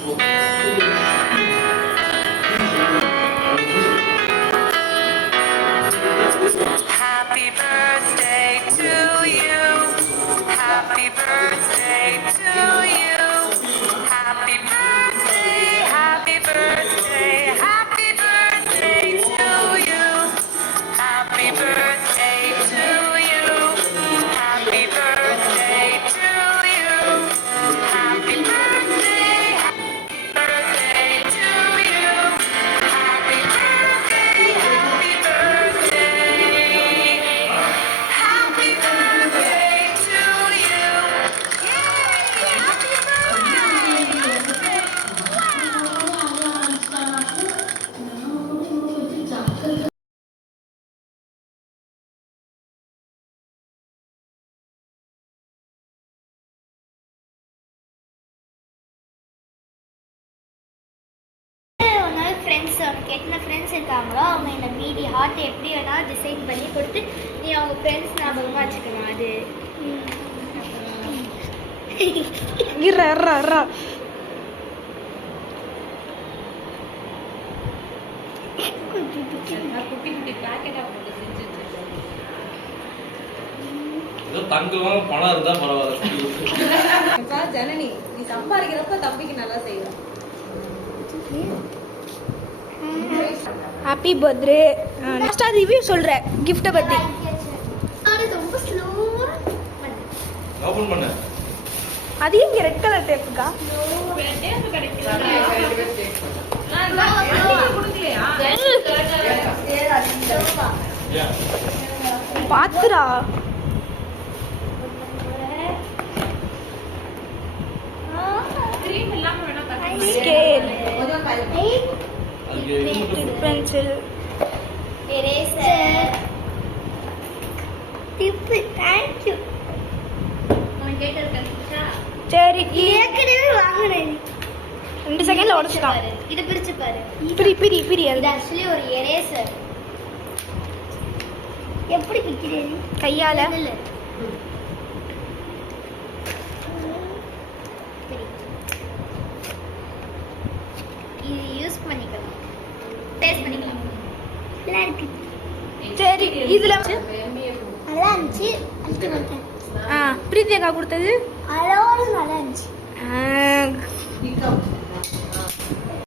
Happy birthday to you. Happy birthday to you. Happy birthday, happy birthday, happy birthday to you. Happy birthday to you. Happy birthday to you. Happy birthday, happy birthday to you. Happy birthday, happy birthday. Happy birthday to you. Yay! Happy birthday. Friends உனக்கு எத்தனை friends இருக்காங்களோ அவங்க இந்த மீதி heart எப்படி வேணாலும் design பண்ணி கொடுத்து நீ அவங்க ஃப்ரெண்ட்ஸ் ஞாபகமாக வச்சுக்கலாம். அது தங்கம் பணம் இருந்தா பரவாயில்ல. ஜனனி நீ சம்பாதிக்கிறப்ப தம்பிக்கு நல்லா செய்யலாம். Happy birthday. நெக்ஸ்ட் ரிவ்யூ சொல்றேன் கிஃப்ட்டை பத்தி. ரொம்ப ஸ்லோவா ஓபன் பண்ணு. அது இங்க ரெட் கலர் டேப்புக்கா? பாத்துரா scale, pencil, eraser, tip. Thank you. சரி ஏற்கனவே வாங்குனேன். 2 செகண்ட்ல உடைச்சிட்டான். இது பிரிச்சு பாரு. பிரி இது ஆக்சுவலி ஒரு எரேசர். எப்படி பிக்கிறேன்? கையால. இல்ல இது யூஸ் பண்ணிக்கலாம், டேஸ்ட் பண்ணிக்கலாம். நல்லா இருக்கு. சரி இதுல நல்லா இருந்துச்சு. அடுத்து பார்த்தேன். பிரீத்தி அக்கா கொடுத்தது அளவோடு நல்லா இருந்துச்சு.